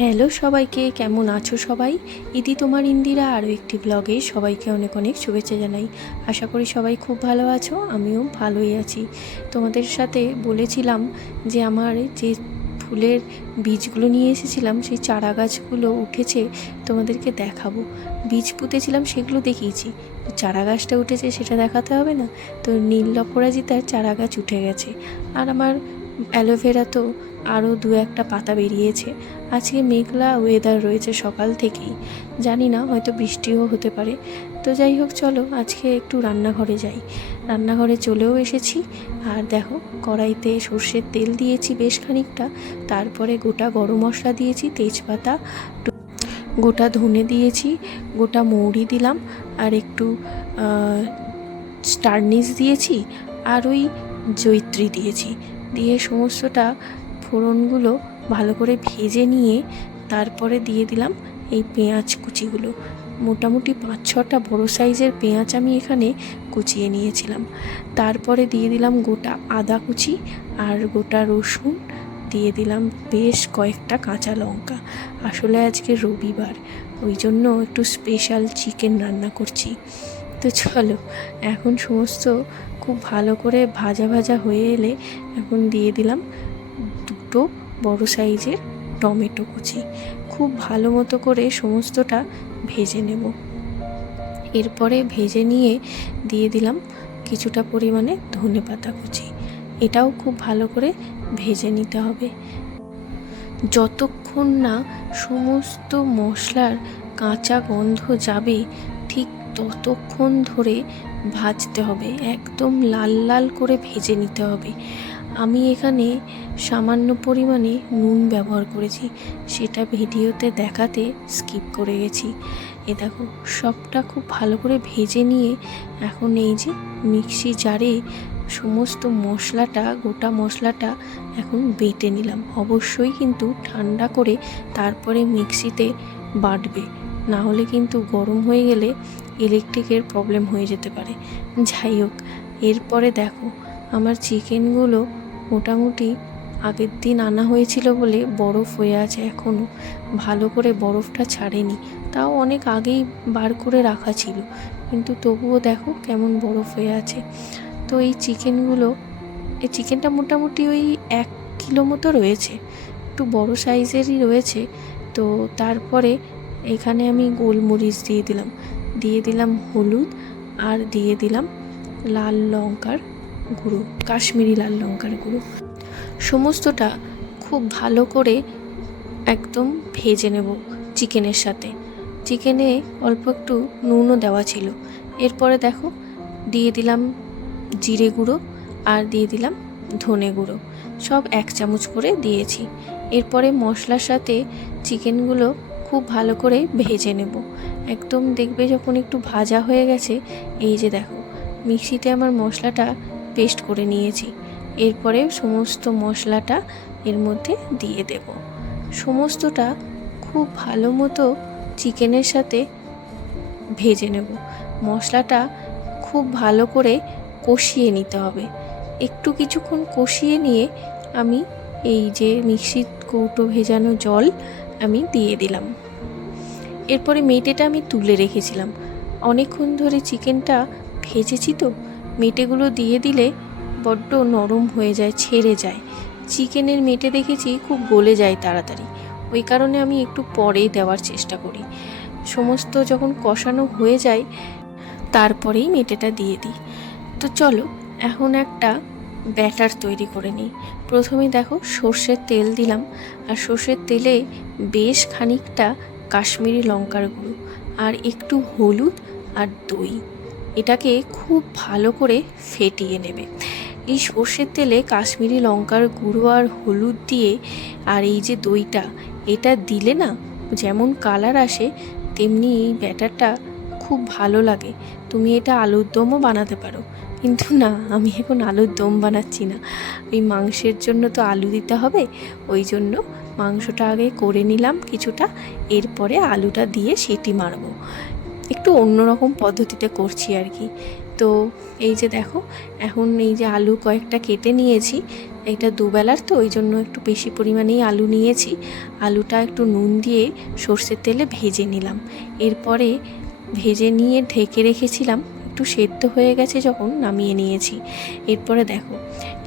Hello সবাইকে, কেমন আছো সবাই? ইতি তোমার ইন্দিরা আরও একটি ব্লগে সবাইকে অনেক অনেক শুভেচ্ছা জানাই। আশা করি সবাই খুব ভালো আছো, আমিও ভালোই আছি। তোমাদের সাথে বলেছিলাম যে আমার যে ফুলের বীজগুলো নিয়ে এসেছিলাম সেই চারা গাছগুলো উঠেছে, তোমাদেরকে দেখাবো। বীজ পুঁতেছিলাম সেগুলো দেখিয়েছি, তো চারা গাছটা উঠেছে সেটা দেখাতে হবে না? তো নীল অপরাজিতার চারা গাছ উঠে গেছে। আর আমার অ্যালোভেরা তো আরও দু একটা পাতা বেরিয়েছে। আজকে মেঘলা ওয়েদার রয়েছে সকাল থেকেই, জানি না হয়তো বৃষ্টিও হতে পারে। তো যাই হোক, চলো আজকে একটু রান্নাঘরে যাই। রান্নাঘরে চলেও এসেছি। আর দেখো, কড়াইতে সর্ষের তেল দিয়েছি বেশ খানিকটা, তারপরে গোটা গরম মশলা দিয়েছি, তেজপাতা, গোটা ধনে দিয়েছি, গোটা মৌরি দিলাম, আর একটু স্টারনিস দিয়েছি, আর ওই জয়িত্রী দিয়েছি। দিয়ে সমস্তটা ফোড়নগুলো ভালো করে ভেজে নিয়ে তারপরে দিয়ে দিলাম এই পেঁয়াজ কুচিগুলো। মোটামুটি 5-6টা বড় সাইজের পেঁয়াজ আমি এখানে কুচিয়ে নিয়েছিলাম। তারপরে দিয়ে দিলাম গোটা আদা কুচি আর গোটা রসুন, দিয়ে দিলাম বেশ কয়েকটা কাঁচা লঙ্কা। আসলে আজকে রবিবার, ওই জন্য একটু স্পেশাল চিকেন রান্না করছি। তো চলো, এখন সমস্ত খুব ভালো করে ভাজা ভাজা হয়ে এলে এখন দিয়ে দিলাম দুটো বড় সাইজের টমেটো কুচি। খুব ভালো মতো করে সমস্তটা ভেজে নেব। এরপরে ভেজে নিয়ে দিয়ে দিলাম কিছুটা পরিমাণে ধনেপাতা কুচি। এটাও খুব ভালো করে ভেজে নিতে হবে। যতক্ষণ না সমস্ত মশলার কাঁচা গন্ধ যাবে ঠিক ততক্ষণ ধরে ভাজতে হবে, একদম লাল লাল করে ভেজে নিতে হবে। আমি এখানে সামান্য পরিমাণে নুন ব্যবহার করেছি, সেটা ভিডিওতে দেখাতে স্কিপ করে গেছি। এ দেখো, সবটা খুব ভালো করে ভেজে নিয়ে এখন এই যে মিক্সি জারে সমস্ত মশলাটা, গোটা মশলাটা এখন বেটে নিলাম। অবশ্যই কিন্তু ঠান্ডা করে তারপরে মিক্সিতে বাটবে, না হলে কিন্তু গরম হয়ে গেলে ইলেকট্রিকের প্রবলেম হয়ে যেতে পারে। যাই হোক, এরপরে দেখো আমার চিকেনগুলো মোটামুটি আগের দিন আনা হয়েছিল বলে বরফ হয়ে আছে এখনও, ভালো করে বরফটা ছাড়েনি। তাও অনেক আগেই বার করে রাখা ছিল, কিন্তু তবুও দেখো কেমন বরফ হয়ে আছে। তো এই চিকেনটা মোটামুটি ওই 1 কিলো মতো রয়েছে, একটু বড় সাইজেরই রয়েছে। তো তারপরে এখানে আমি গোলমরিচ দিয়ে দিলাম হলুদ, আর দিয়ে দিলাম লাল লঙ্কার গুঁড়ো, কাশ্মীরি লাল লঙ্কার গুঁড়ো। সমস্তটা খুব ভালো করে একদম ভেজে নেব চিকেনের সাথে। চিকেনে অল্প একটু নুনও দেওয়া ছিল। এরপরে দেখো দিয়ে দিলাম জিরে গুঁড়ো, আর দিয়ে দিলাম ধনে গুঁড়ো, সব 1 চামচ করে দিয়েছি। এরপরে মশলার সাথে চিকেনগুলো খুব ভালো করে ভেজে নেব। একদম দেখবে যখন একটু ভাজা হয়ে গেছে, এই যে দেখো মিক্সিতে আমার মশলাটা পেস্ট করে নিয়েছি। এরপরে সমস্ত মশলাটা এর মধ্যে দিয়ে দেব। সমস্তটা খুব ভালো মতো চিকেনের সাথে ভেজে নেব। মশলাটা খুব ভালো করে কষিয়ে নিতে হবে। একটু কিছুক্ষণ কষিয়ে নিয়ে আমি এই যে মিক্সির কৌটো ভেজানো জল আমি দিয়ে দিলাম। এরপরে মেটেটা আমি তুলে রেখেছিলাম, অনেকক্ষণ ধরে চিকেনটা ভেজেছি তো, মেটেগুলো দিয়ে দিলে বড্ড নরম হয়ে যায়, ছেড়ে যায়। চিকেনের মেটে দেখেছি খুব গলে যায় তাড়াতাড়ি, ওই কারণে আমি একটু পরেই দেওয়ার চেষ্টা করি। সমস্ত যখন কষানো হয়ে যায় তারপরেই মেটেটা দিয়ে দিই। তো চলো এখন একটা ব্যাটার তৈরি করে নিই। প্রথমে দেখো সর্ষের তেল দিলাম, আর সর্ষের তেলে বেশ খানিকটা কাশ্মীরি লঙ্কার গুঁড়ো আর একটু হলুদ আর দই, এটাকে খুব ভালো করে ফেটিয়ে নেবে। এই সর্ষের তেলে কাশ্মীরি লঙ্কার গুঁড়ো আর হলুদ দিয়ে আর এই যে দইটা, এটা দিলে না যেমন কালার আসে, তেমনি এই ব্যাটারটা খুব ভালো লাগে। তুমি এটা আলুর দমও বানাতে পারো, কিন্তু না, আমি এখন আলুর দম বানাচ্ছি না। ওই মাংসের জন্য তো আলু দিতে হবে, ওই জন্য মাংসটা আগে করে নিলাম কিছুটা, এরপরে আলুটা দিয়ে সিটি মারবো। একটু অন্যরকম পদ্ধতিতে করছি আর কি। তো এই যে দেখো, এখন এই যে আলু কয়েকটা কেটে নিয়েছি, এটা দুবেলার তো ওই জন্য একটু বেশি পরিমাণেই আলু নিয়েছি। আলুটা একটু নুন দিয়ে সর্ষের তেলে ভেজে নিলাম। এরপরে ভেজে নিয়ে ঢেকে রেখেছিলাম, একটু সেদ্ধ হয়ে গেছে যখন নামিয়ে নিয়েছি। এরপরে দেখো,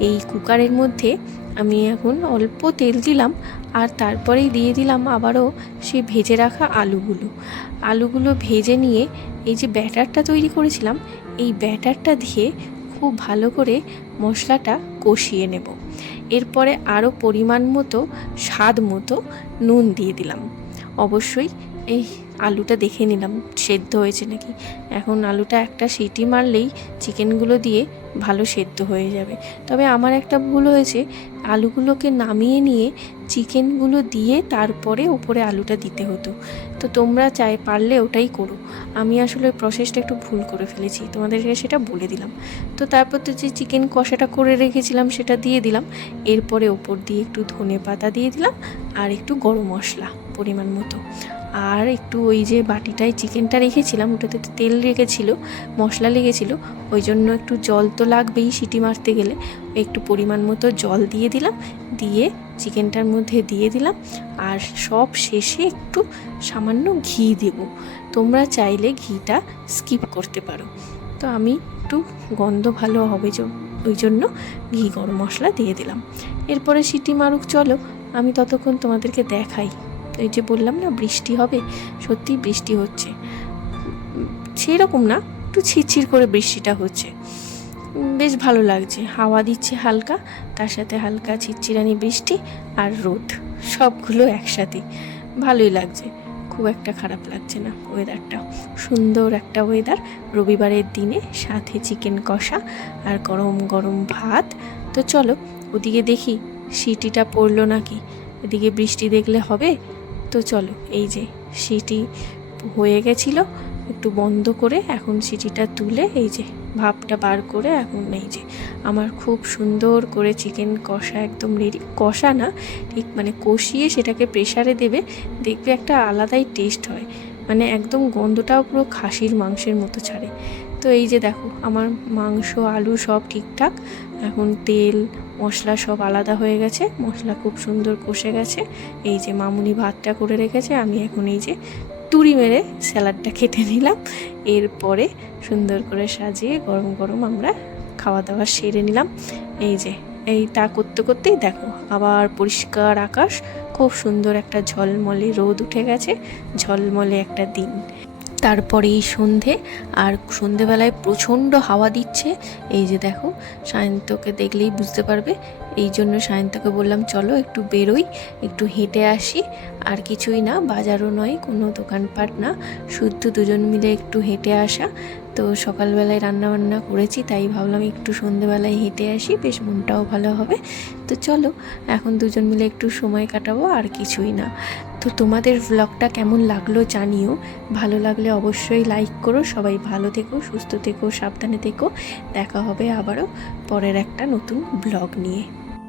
এই কুকারের মধ্যে আমি এখন অল্প তেল দিলাম, আর তারপরেই দিয়ে দিলাম আবারও সেই ভেজে রাখা আলুগুলো ভেজে নিয়ে এই যে ব্যাটারটা তৈরি করেছিলাম, এই ব্যাটারটা দিয়ে খুব ভালো করে মশলাটা কষিয়ে নেব। এরপরে আরও পরিমাণ মতো স্বাদ মতো নুন দিয়ে দিলাম। অবশ্যই এই আলুটা দেখে নিলাম সেদ্ধ হয়েছে নাকি। এখন আলুটা একটা সিটি মারলেই চিকেনগুলো দিয়ে ভালো সেদ্ধ হয়ে যাবে। তবে আমার একটা ভুল হয়েছে, আলুগুলোকে নামিয়ে নিয়ে চিকেনগুলো দিয়ে তারপরে উপরে আলুটা দিতে হতো। তো তোমরা পারলে ওটাই করো। আমি আসলে প্রসেসটা একটু ভুল করে ফেলেছি, তোমাদেরকে সেটা বলে দিলাম। তো তারপর তো যে চিকেন কষাটা করে রেখেছিলাম সেটা দিয়ে দিলাম। এরপরে ওপর দিয়ে একটু ধনে পাতা দিয়ে দিলাম, আর একটু গরম মশলা পরিমাণ মতো, আর একটু ওই যে বাটিটায় চিকেনটা রেখেছিলাম ওটাতে তো তেল মশলা লেগেছিলো, ওই জন্য একটু জল তো লাগবেই সিটি মারতে গেলে। একটু পরিমাণ মতো জল দিয়ে দিলাম, দিয়ে চিকেনটার মধ্যে দিয়ে দিলাম, আর সব শেষে একটু সামান্য ঘি দেব। তোমরা চাইলে ঘিটা স্কিপ করতে পারো। তো আমি একটু গন্ধ ভালো হবে ওই জন্য ঘি গরম মশলা দিয়ে দিলাম। এরপরে সিটি মারুক, চলো আমি ততক্ষণ তোমাদেরকে দেখাই। এই যে বললাম না বৃষ্টি হবে, সত্যি বৃষ্টি হচ্ছে। সেরকম না, একটু ছিরছির করে বৃষ্টিটা হচ্ছে, বেশ ভালো লাগছে। হাওয়া দিচ্ছে হালকা, তার সাথে হালকা ছিরছিরানি বৃষ্টি আর রোদ, সবগুলো একসাথে ভালোই লাগছে। খুব একটা খারাপ লাগছে না, ওয়েদারটা সুন্দর একটা ওয়েদার। রবিবারের দিনে সাথে চিকেন কষা আর গরম গরম ভাত। তো চলো ওদিকে দেখি সিটিটা পড়লো নাকি, এদিকে বৃষ্টি দেখলে হবে। তো চলো, এই যে সিটি হয়ে গেছিলো, একটু বন্ধ করে এখন সিটিটা তুলে এই যে ভাপটা বার করে এখন এই যে আমার খুব সুন্দর করে চিকেন কষা একদম রেডি। কষা না ঠিক, মানে কষিয়ে সেটাকে প্রেসারে দেবে, দেখবে একটা আলাদাই টেস্ট হয়, মানে একদম গন্ধটাও পুরো খাসির মাংসের মতো ছাড়ে। তো এই যে দেখো আমার মাংস আলু সব ঠিকঠাক, এখন তেল মশলা সব আলাদা হয়ে গেছে, মশলা খুব সুন্দর কষে গেছে। এই যে মামুনি ভাতটা করে রেখেছে, আমি এখন এই যে তুড়ি মেরে স্যালাডটা কেটে নিলাম। এরপরে সুন্দর করে সাজিয়ে গরম গরম আমরা খাওয়া দাওয়া সেরে নিলাম। এই যে এইটা করতে করতেই দেখো আবার পরিষ্কার আকাশ, খুব সুন্দর একটা ঝলমলে রোদ উঠে গেছে, ঝলমলে একটা দিন। তারপরে এই সন্ধে, আর সন্ধেবেলায় প্রচণ্ড হাওয়া দিচ্ছে। এই যে দেখো, সায়ন্তকে দেখলেই বুঝতে পারবে। এই জন্য সায়ন্তকে বললাম চলো একটু বেরোই, একটু হেঁটে আসি। আর কিছুই না, বাজারও নয়, কোনো দোকানপাট না, শুধু দুজন মিলে একটু হেঁটে আসা। তো সকালবেলায় রান্নাবান্না করেছি, তাই ভাবলাম একটু সন্ধেবেলায় হেঁটে আসি, বেশ মনটাও ভালো হবে। তো চলো এখন দুজন মিলে একটু সময় কাটাবো, আর কিছুই না। তো তোমাদের ব্লগটা কেমন লাগলো জানিও, ভালো লাগলে অবশ্যই লাইক করো। সবাই ভালো থেকো, সুস্থ থেকো, সাবধানে থেকো। দেখা হবে আবারও পরের একটা নতুন ব্লগ নিয়ে।